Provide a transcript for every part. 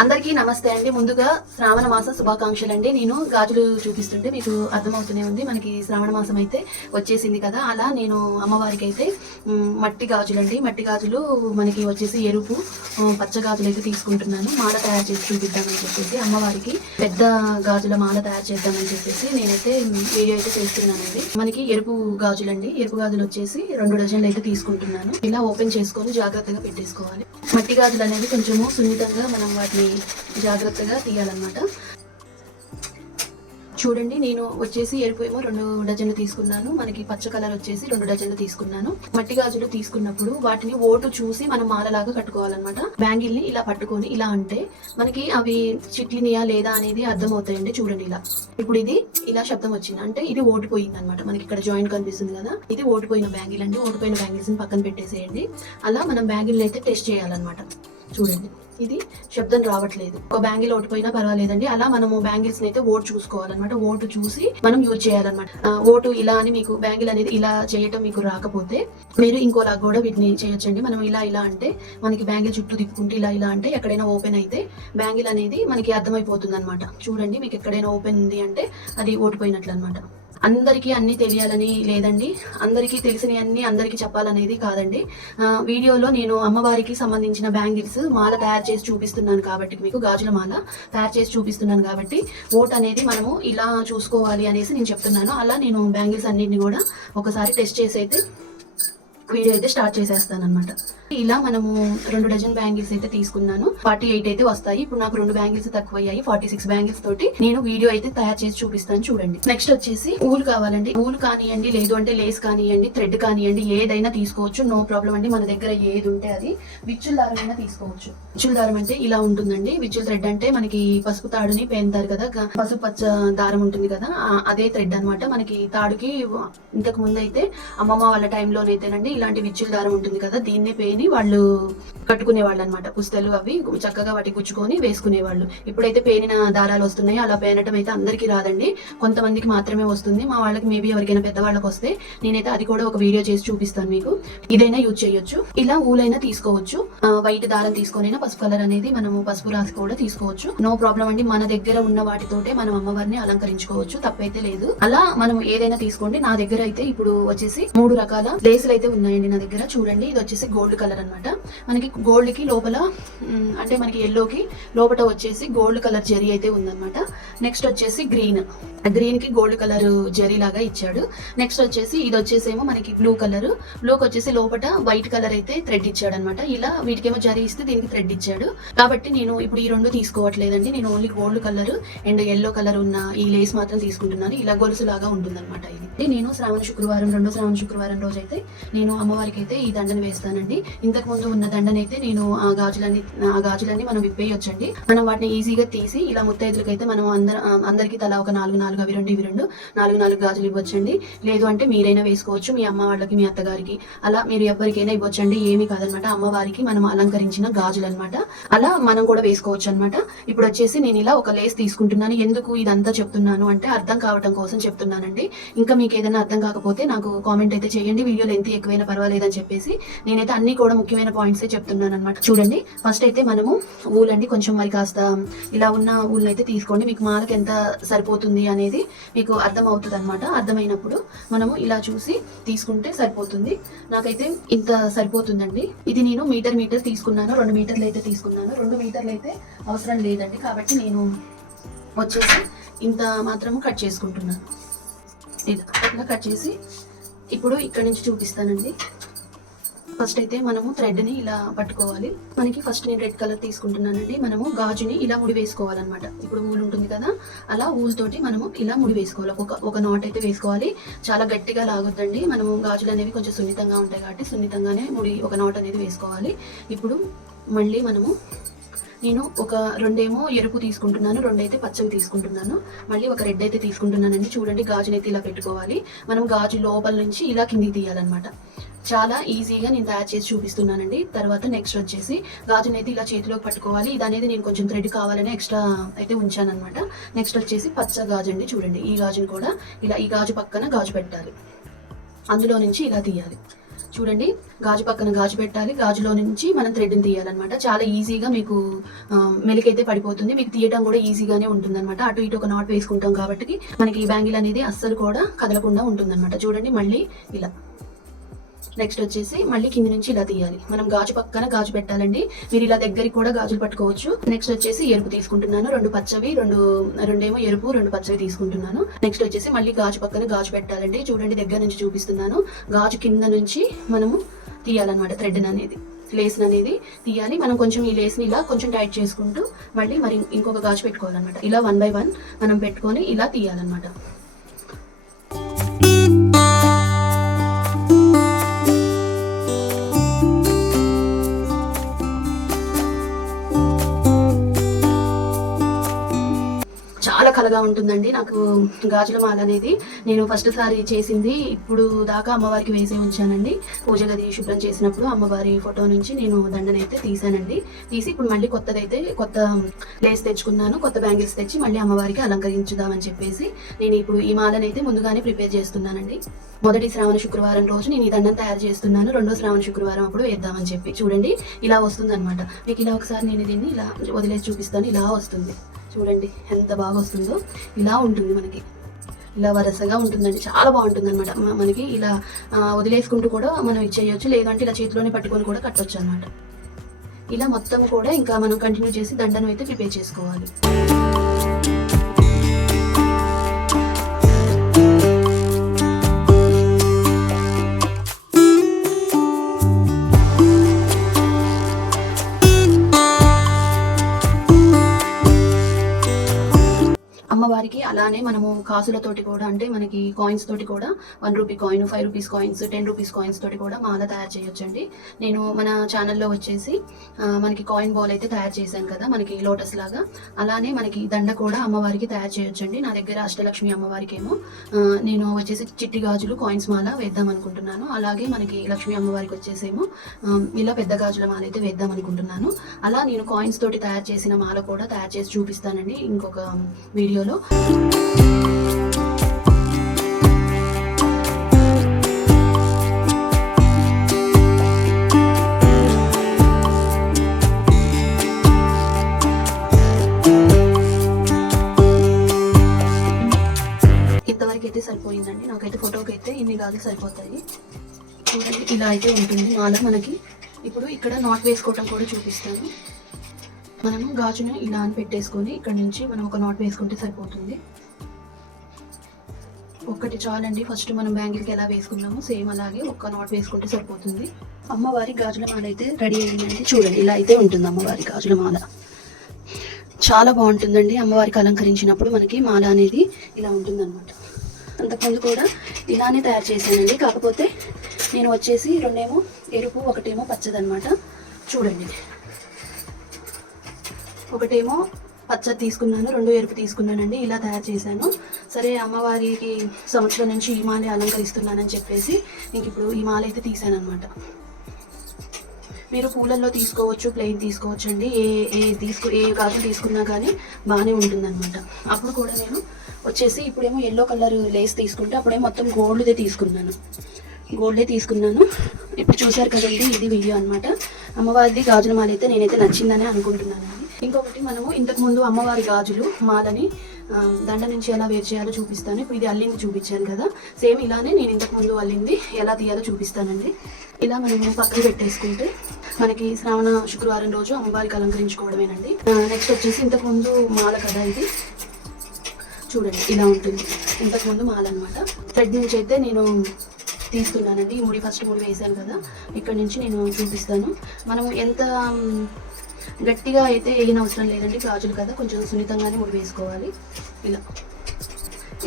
అందరికీ నమస్తే అండి. ముందుగా శ్రావణ మాస శుభాకాంక్షలు అండి నేను గాజులు చూపిస్తుంటే మీకు అర్థమవుతూనే ఉంది. మనకి శ్రావణ మాసం అయితే వచ్చేసింది కదా. అలా నేను అమ్మవారికి అయితే మట్టి గాజులు అండి మట్టి గాజులు మనకి వచ్చేసి ఎరుపు పచ్చ గాజులు అయితే తీసుకుంటున్నాను. మాల తయారు చేసి చూపిద్దామని చెప్పేసి అమ్మవారికి పెద్ద గాజుల మాల తయారు చేద్దామని చెప్పేసి నేనైతే వీడియో అయితే చేస్తున్నానండి. మనకి ఎరుపు గాజులు అండి ఎరుపు గాజులు వచ్చేసి రెండు డజన్లు అయితే తీసుకుంటున్నాను. ఇలా ఓపెన్ చేసుకొని జాగ్రత్తగా పెట్టేసుకోవాలి. మట్టి గాజులు అనేది కొంచెము సున్నితంగా మనం వాటిని జాగ్రత్తగా తీయాలన్నమాట. చూడండి నేను వచ్చేసి ఎరుపు ఏమో రెండు డజన్లు తీసుకున్నాను. మనకి పచ్చ కలర్ వచ్చేసి రెండు డజన్లు తీసుకున్నాను. మట్టి గాజులు తీసుకున్నప్పుడు వాటిని ఓటు చూసి మనం మాలలాగా కట్టుకోవాలన్నమాట. బ్యాంగిల్ని ఇలా పట్టుకొని ఇలా అంటే మనకి అవి చిట్లినియా లేదా అనేది అర్థమవుతాయండి చూడండి ఇలా. ఇప్పుడు ఇది ఇలా శబ్దం వచ్చింది. అంటే ఇది ఓడిపోయింది అనమాట మనకి ఇక్కడ జాయింట్ కనిపిస్తుంది కదా. ఇది ఓడిపోయిన బ్యాంగిల్ అండి. ఓడిపోయిన బ్యాంగిల్స్ని పక్కన పెట్టేసేయండి. అలా మనం బ్యాంగిల్ అయితే టెస్ట్ చేయాలన్నమాట. చూడండి. ఇది శబ్దం రావట్లేదు. ఒక బ్యాంగిల్ ఓడిపోయినా పర్వాలేదండి. అలా మనము బ్యాంగిల్స్ అయితే ఓటు చూసుకోవాలన్నమాట. ఓటు చూసి మనం యూజ్ చేయాలన్నమాట. ఓటు ఇలా అని మీకు బ్యాంగిల్ అనేది ఇలా చేయటం మీకు రాకపోతే మీరు ఇంకోలా కూడా వీటిని చేయొచ్చండి. మనం ఇలా ఇలా అంటే మనకి బ్యాంగిల్ చుట్టూ తిప్పుకుంటే ఇలా ఇలా అంటే ఎక్కడైనా ఓపెన్ అయితే బ్యాంగిల్ అనేది మనకి అర్థమైపోతుంది అనమాట చూడండి మీకు ఎక్కడైనా ఓపెన్ ఉంది అంటే అది ఓడిపోయినట్లు అనమాట అందరికీ అన్ని తెలియాలని లేదండి. అందరికీ తెలిసినవి అన్ని అందరికీ చెప్పాలనేది కాదండి. వీడియోలో నేను అమ్మవారికి సంబంధించిన బ్యాంగిల్స్ మాల తయారు చేసి చూపిస్తున్నాను కాబట్టి మీకు గాజుల మాల తయారు చేసి చూపిస్తున్నాను కాబట్టి ఓట్ అనేది మనము ఇలా చూసుకోవాలి అనేసి నేను చెప్తున్నాను. అలా నేను బ్యాంగిల్స్ అన్నిటిని కూడా ఒకసారి టెస్ట్ చేసి అయితే వీడియో అయితే స్టార్ట్ చేసేస్తాను అనమాట ఇలా మనము రెండు డజన్ బ్యాంగిల్స్ అయితే తీసుకున్నాను. ఫార్టీ ఎయిట్ అయితే వస్తాయి. ఇప్పుడు నాకు రెండు బ్యాంగిల్స్ తక్కువ అయ్యాయి ఫార్టీ సిక్స్ బ్యాంగిల్స్ తోటి నేను వీడియో అయితే తయారు చేసి చూపిస్తాను చూడండి. నెక్స్ట్ వచ్చేసి ఊలు కావాలండి. ఊలు కానివ్వండి లేదు అంటే లేస్ కానివ్వండి థ్రెడ్ కానివ్వండి ఏదైనా తీసుకోవచ్చు. నో ప్రాబ్లం అండి. మన దగ్గర ఏది ఉంటే అది విచ్చుల దారం అయినా తీసుకోవచ్చు. విచ్చుల దారం అంటే ఇలా ఉంటుందండి. విచ్చుల థ్రెడ్ అంటే మనకి పసుపు తాడుని పేంతారు కదా పసుపు పచ్చ దారం ఉంటుంది కదా అదే థ్రెడ్ అన్నమాట. మనకి తాడుకి ఇంతకు ముందు అయితే అమ్మమ్మ వాళ్ళ టైంలోనైతేనండి ఇలాంటి విచ్చుల దారం ఉంటుంది కదా దీన్నే పేని వాళ్ళు కట్టుకునేవాళ్ళు అనమాట పుస్తలు అవి చక్కగా వాటి గుచ్చుకొని వేసుకునేవాళ్ళు. ఇప్పుడైతే పేనిన దారాలు వస్తున్నాయి అలా పేనటం అయితే అందరికీ రాదండి. కొంతమందికి మాత్రమే వస్తుంది. మా వాళ్ళకి మేబీ ఎవరికైనా పెద్దవాళ్ళకి వస్తే నేనైతే అది కూడా ఒక వీడియో చేసి చూపిస్తాను మీకు. ఇదైనా యూజ్ చేయొచ్చు. ఇలా ఊలైనా తీసుకోవచ్చు. వైట్ దారం తీసుకొనైనా పసుపు కలర్ అనేది మనం పసుపు రాసి కూడా తీసుకోవచ్చు. నో ప్రాబ్లం అండి. మన దగ్గర ఉన్న వాటితోటే మనం అమ్మవారిని అలంకరించుకోవచ్చు. తప్పైతే లేదు. అలా మనం ఏదైనా తీసుకోండి. నా దగ్గర అయితే ఇప్పుడు వచ్చేసి మూడు రకాల లేసులు అయితే ఉన్నాయి. ఉన్నాయండి నా దగ్గర. చూడండి ఇది వచ్చేసి గోల్డ్ కలర్ అన్నమాట. మనకి గోల్డ్కి లోపల అంటే మనకి ఎల్లోకి లోపల వచ్చేసి గోల్డ్ కలర్ జరీ అయితే ఉందన్నమాట. నెక్స్ట్ వచ్చేసి గ్రీన్ గ్రీన్కి గోల్డ్ కలర్ జరీ లాగా ఇచ్చాడు. నెక్స్ట్ వచ్చేసి ఇది వచ్చేసేమో మనకి బ్లూ కలర్ బ్లూకి వచ్చేసి లోపల వైట్ కలర్ అయితే థ్రెడ్ ఇచ్చాడు అనమాట ఇలా వీటికేమో జరీ ఇస్తే దీనికి థ్రెడ్ ఇచ్చాడు. కాబట్టి నేను ఇప్పుడు ఈ రెండు తీసుకోవట్లేదండి. నేను only gold colour and yellow colour ఉన్న ఈ లేస్ మాత్రం తీసుకుంటున్నాను. ఇలా గొలుసు లాగా ఉంటుందన్నమాట ఇది. నేను శ్రావణ శుక్రవారం రెండో శ్రావణ శుక్రవారం రోజు అయితే నేను అమ్మవారికి అయితే ఈ దండను వేస్తానండి. ఇంతకు ముందు ఉన్న దండనైతే నేను ఆ గాజులన్నీ ఆ గాజులన్నీ మనం విప్పేయొచ్చండి. మనం వాటిని ఈజీగా తీసి ఇలా ముత్తైదులకైతే మనం అందర ఆ, అందరికీ తలా ఒక నాలుగు నాలుగు అవి రెండు ఇవి రెండు నాలుగు నాలుగు గాజులు ఇవ్వచ్చండి. లేదు అంటే మీరైనా వేసుకోవచ్చు మీ అమ్మ వాళ్ళకి మీ అత్తగారికి. అలా మీరు ఎవరికైనా ఇవ్వచ్చండి ఏమీ కాదనమాట. అమ్మవారికి మనం అలంకరించిన గాజులు అనమాట అలా మనం కూడా వేసుకోవచ్చు అనమాట ఇప్పుడు వచ్చేసి నేను ఇలా ఒక లేస్ తీసుకుంటున్నాను. ఎందుకు ఇదంతా చెప్తున్నాను అంటే అర్థం కావటం కోసం చెప్తున్నానండి. ఇంకా మీకు ఏదైనా అర్థం కాకపోతే నాకు కామెంట్ అయితే చేయండి. వీడియో లెంత్ ఎక్కువైనా పర్వాలేదని చెప్పేసి నేనైతే అన్ని కూడా ముఖ్యమైన పాయింట్స్ చెప్తున్నాను అనమాట చూడండి ఫస్ట్ అయితే మనము ఊలండి. కొంచెం మరి కాస్త ఇలా ఉన్న ఊళ్ళని అయితే తీసుకోండి. మీకు మాలకు ఎంత సరిపోతుంది అనేది మీకు అర్థం అవుతుంది అనమాట అర్థమైనప్పుడు మనము ఇలా చూసి తీసుకుంటే సరిపోతుంది. నాకైతే ఇంత సరిపోతుందండి. ఇది నేను మీటర్ మీటర్ తీసుకున్నాను. రెండు మీటర్లు అయితే తీసుకున్నాను. రెండు మీటర్లు అయితే అవసరం లేదండి. కాబట్టి నేను వచ్చేసి ఇంత మాత్రము కట్ చేసుకుంటున్నాను. ఇది ఇలా కట్ చేసి ఇప్పుడు ఇక్కడ నుంచి చూపిస్తానండి. ఫస్ట్ అయితే మనము థ్రెడ్ని ఇలా పట్టుకోవాలి. మనకి ఫస్ట్ నేను రెడ్ కలర్ తీసుకుంటున్నానండి. మనము గాజుని ఇలా ముడి వేసుకోవాలన్నమాట. ఇప్పుడు ఊలు ఉంటుంది కదా అలా ఊలు తోటి మనము ఇలా ముడి వేసుకోవాలి. ఒక ఒక నాట్ అయితే వేసుకోవాలి. చాలా గట్టిగా లాగొద్దండి. మనము గాజులు అనేవి కొంచెం సున్నితంగా ఉంటాయి కాబట్టి సున్నితంగానే ముడి ఒక నాట్ అనేది వేసుకోవాలి. ఇప్పుడు మళ్ళీ మనము నేను ఒక రెండేమో ఎరుపు తీసుకుంటున్నాను రెండైతే పచ్చవి తీసుకుంటున్నాను. మళ్ళీ ఒక రెడ్ అయితే తీసుకుంటున్నానండి. చూడండి గాజునైతే ఇలా పెట్టుకోవాలి. మనం గాజు లోపల నుంచి ఇలా కిందికి తీయాలన్నమాట. చాలా ఈజీగా నేను తయారు చేసి చూపిస్తున్నానండి. తర్వాత నెక్స్ట్ వచ్చేసి గాజునైతే ఇలా చేతిలోకి పట్టుకోవాలి. ఇది అనేది నేను కొంచెం థ్రెడ్ కావాలని ఎక్స్ట్రా అయితే ఉంచాను అనమాట నెక్స్ట్ వచ్చేసి పచ్చ గాజు అండి చూడండి. ఈ గాజుని కూడా ఇలా ఈ గాజు పక్కన గాజు పెట్టాలి. అందులో నుంచి ఇలా తీయాలి. చూడండి గాజు పక్కన గాజు పెట్టాలి. గాజులో నుంచి మనం థ్రెడ్ని తీయాలన్నమాట. చాలా ఈజీగా మీకు మెలికైతే పడిపోతుంది. మీకు తీయడం కూడా ఈజీగానే ఉంటుందన్నమాట. అటు ఇటు ఒక నాట్ వేసుకుంటాం కాబట్టి మనకి ఈ బ్యాంగిల్ అనేది అస్సలు కూడా కదలకుండా ఉంటుందన్నమాట చూడండి మళ్ళీ ఇలా నెక్స్ట్ వచ్చేసి మళ్ళీ కింది నుంచి ఇలా తీయాలి. మనం గాజు పక్కన గాజు పెట్టాలండి. మీరు ఇలా దగ్గరికి కూడా గాజులు పట్టుకోవచ్చు. నెక్స్ట్ వచ్చేసి ఎరుపు తీసుకుంటున్నాను. రెండు పచ్చవి రెండు రెండేమో ఎరుపు రెండు పచ్చవి తీసుకుంటున్నాను. నెక్స్ట్ వచ్చేసి మళ్ళీ గాజు పక్కన గాజు పెట్టాలండి. చూడండి దగ్గర నుంచి చూపిస్తున్నాను. గాజు కింద నుంచి మనము తీయాలన్నమాట థ్రెడ్ అనేది లేస్ అనేది తీయాలి. మనం కొంచెం ఈ లేస్ని ఇలా కొంచెం టైట్ చేసుకుంటూ మళ్ళీ మరి ఇంకొక గాజు పెట్టుకోవాలన్నమాట. ఇలా వన్ బై వన్ మనం పెట్టుకొని ఇలా తీయాలన్నమాట. కలగా ఉంటుందండి. నాకు గాజుల మాల అనేది నేను ఫస్ట్ సారి చేసింది. ఇప్పుడు దాకా అమ్మవారికి వేసి ఉంచానండి. పూజ గది శుభ్రం చేసినప్పుడు అమ్మవారి ఫోటో నుంచి నేను దండనైతే తీసానండి తీసి ఇప్పుడు మళ్ళీ కొత్తదైతే కొత్త లేస్ తెచ్చుకున్నాను. కొత్త బ్యాంగిల్స్ తెచ్చి మళ్ళీ అమ్మవారికి అలంకరించుదామని చెప్పేసి నేను ఇప్పుడు ఈ మాలనైతే ముందుగానే ప్రిపేర్ చేస్తున్నానండి. మొదటి శ్రావణ శుక్రవారం రోజు నేను ఈ దండం తయారు చేస్తున్నాను. రెండో శ్రావణ శుక్రవారం అప్పుడు వేద్దామని చెప్పి. చూడండి ఇలా వస్తుంది అనమాట మీకు ఇలా ఒకసారి నేను దీన్ని ఇలా వదిలేసి చూపిస్తాను. ఇలా వస్తుంది. చూడండి ఎంత బాగా వస్తుందో ఇలా ఉంటుంది మనకి. ఇలా వరసగా ఉంటుందండి. చాలా బాగుంటుంది అనమాట మనకి ఇలా వదిలేసుకుంటూ కూడా మనం ఇచ్చేయచ్చు. లేదంటే ఇలా చేతిలోనే పట్టుకొని కూడా కట్టొచ్చు అనమాట ఇలా మొత్తం కూడా ఇంకా మనం కంటిన్యూ చేసి దండను అయితే ప్రిపేర్ చేసుకోవాలి. అమ్మవారికి అలానే మనము కాసులతోటి కూడా అంటే మనకి కాయిన్స్ తోటి కూడా one rupee coin five rupees coins ten rupees coins తోటి కూడా మాల తయారు చేయొచ్చండి. నేను మన ఛానల్లో వచ్చేసి మనకి కాయిన్ బాల్ అయితే తయారు చేశాను కదా మనకి లోటస్ లాగా. అలానే మనకి దండ కూడా అమ్మవారికి తయారు చేయొచ్చండి. నా దగ్గర అష్టలక్ష్మి అమ్మవారికి ఏమో నేను వచ్చేసి చిట్టి గాజులు కాయిన్స్ మాల వేద్దాం అనుకుంటున్నాను. అలాగే మనకి లక్ష్మీ అమ్మవారికి వచ్చేసేమో ఇలా పెద్ద గాజుల మాల అయితే వేద్దాం అనుకుంటున్నాను. అలా నేను కాయిన్స్ తోటి తయారు చేసిన మాల కూడా తయారు చేసి చూపిస్తానండి. ఇంకొక వీడియోలో. అయితే సరిపోయిందండి. నాకైతే ఫోటోకి అయితే ఇన్ని గాజులు సరిపోతాయి. చూడండి ఇలా అయితే ఉంటుంది. మాల మనకి ఇప్పుడు ఇక్కడ నాట్ వేసుకోవటం కూడా చూపిస్తాను. మనము గాజును ఇలా అని పెట్టేసుకొని ఇక్కడ నుంచి మనం ఒక నాట్ వేసుకుంటే సరిపోతుంది. ఒక్కటి చాలండి. ఫస్ట్ మనం బ్యాంగిల్కి ఎలా వేసుకున్నామో సేమ్ అలాగే ఒక్క నాట్ వేసుకుంటే సరిపోతుంది. అమ్మవారి గాజుల మాల అయితే రెడీ అయిందండి. చూడండి ఇలా అయితే ఉంటుంది అమ్మవారి గాజుల మాల. చాలా బాగుంటుందండి. అమ్మవారికి అలంకరించినప్పుడు మనకి మాల అనేది ఇలా ఉంటుందన్నమాట. అంతకుముందు కూడా ఇలానే తయారు చేశానండి. కాకపోతే నేను వచ్చేసి రెండేమో ఎరుపు ఒకటేమో పచ్చదనమాట చూడండి. ఒకటేమో పచ్చ తీసుకున్నాను రెండు ఎరుపు తీసుకున్నానండి ఇలా తయారు చేశాను. సరే అమ్మవారికి సంవత్సరం నుంచి ఈ మాలే అలంకరిస్తున్నానని చెప్పేసి ఇంక ఇప్పుడు ఈ మాల అయితే తీసాను అనమాట మీరు పూలల్లో తీసుకోవచ్చు ప్లెయిన్ తీసుకోవచ్చు అండి ఏ ఏ తీసుకో ఏ గాజులు తీసుకున్నా కానీ బాగానే ఉంటుందన్నమాట. అప్పుడు కూడా నేను వచ్చేసి ఇప్పుడేమో ఎల్లో కలర్ లేస్ తీసుకుంటే అప్పుడేమో మొత్తం గోల్డ్దే తీసుకున్నాను. గోల్డే తీసుకున్నాను. ఇప్పుడు చూశారు కదండి ఇది వీడియో అనమాట అమ్మవారిది గాజుల మాల అయితే నేనైతే నచ్చిందని అనుకుంటున్నాను. ఇంకొకటి మనము ఇంతకు ముందు అమ్మవారి గాజులు మాలని దండ నుంచి ఎలా వేరు చేయాలో చూపిస్తాను. ఇప్పుడు ఇది అల్లింది చూపించాను కదా. సేమ్ ఇలానే నేను ఇంతకు ముందు అల్లింది ఎలా తీయాలో చూపిస్తానండి. ఇలా మనము పక్కన పెట్టేసుకుంటే మనకి శ్రావణ శుక్రవారం రోజు అమ్మవారికి అలంకరించుకోవడమేనండి. నెక్స్ట్ వచ్చేసి ఇంతకుముందు మాల కదా ఇది. చూడండి ఇలా ఉంటుంది. ఇంతకుముందు మాల అనమాట థ్రెడ్ నుంచి అయితే నేను తీసుకున్నానండి. ఈ ముడి ఫస్ట్ ముడి వేసాను కదా. ఇక్కడ నుంచి నేను చూపిస్తాను. మనం ఎంత గట్టిగా అయితే వేయన అవసరం లేదండి. గాజులు కదా కొంచెం సున్నితంగానే ముడి వేసుకోవాలి. ఇలా.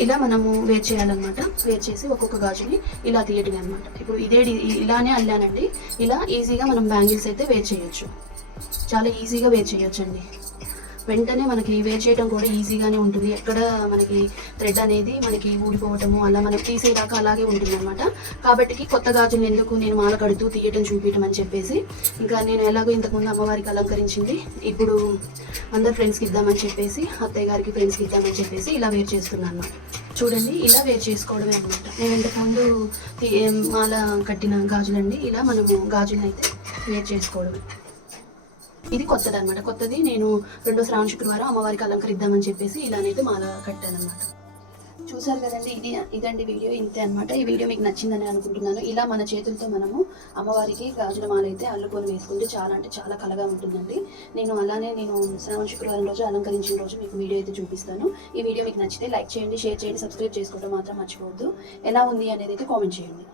ఇలా మనము వేర్ చేయాలన్నమాట. వేర్ చేసి ఒక్కొక్క గాజుని ఇలా తీయటమే అనమాట ఇప్పుడు ఇదే ఇలానే అల్లానండి. ఇలా ఈజీగా మనం బ్యాంగిల్స్ అయితే వేర్ చేయొచ్చు. చాలా ఈజీగా వేర్ చేయొచ్చండి. వెంటనే మనకి వేర్ చేయడం కూడా ఈజీగానే ఉంటుంది. ఎక్కడ మనకి థ్రెడ్ అనేది మనకి ఊడిపోవటము అలా మనం తీసేదాకా అలాగే ఉంటుంది అనమాట కాబట్టి కొత్త గాజులు ఎందుకు నేను మాల కడుతూ తీయటం చూపించడం అని చెప్పేసి ఇంకా నేను ఎలాగో ఇంతకుముందు అమ్మవారికి అలంకరించింది. ఇప్పుడు అందరు ఫ్రెండ్స్కి ఇద్దామని చెప్పేసి అత్తయ్య గారికి ఫ్రెండ్స్కి ఇద్దామని చెప్పేసి ఇలా వేర్ చేస్తున్నాను. చూడండి ఇలా వేర్ చేసుకోవడమే అనమాట నేను ఇంతకుముందు మాల కట్టిన గాజులండి. ఇలా మనము గాజులను అయితే వేర్ చేసుకోవడమే. ఇది కొత్తది అనమాట కొత్తది. నేను రెండో శ్రావణ శుక్రవారం అమ్మవారికి అలంకరిద్దామని చెప్పేసి ఇలానైతే మాల కట్టాను అనమాట చూసారు కదండి ఇది ఇదండి వీడియో ఇంతే అనమాట ఈ వీడియో మీకు నచ్చిందని అనుకుంటున్నాను. ఇలా మన చేతులతో మనము అమ్మవారికి గాజుల మాల అయితే అల్లుకొని వేసుకుంటే చాలా అంటే చాలా కలగా ఉంటుందండి. నేను అలానే నేను శ్రావణ శుక్రవారం రోజు అలంకరించిన రోజు మీకు వీడియో అయితే చూపిస్తాను. ఈ వీడియో మీకు నచ్చితే లైక్ చేయండి షేర్ చేయండి సబ్స్క్రైబ్ చేసుకోవడం మాత్రం మర్చిపోవద్దు. ఎలా ఉంది అనేది అయితే కామెంట్ చేయండి.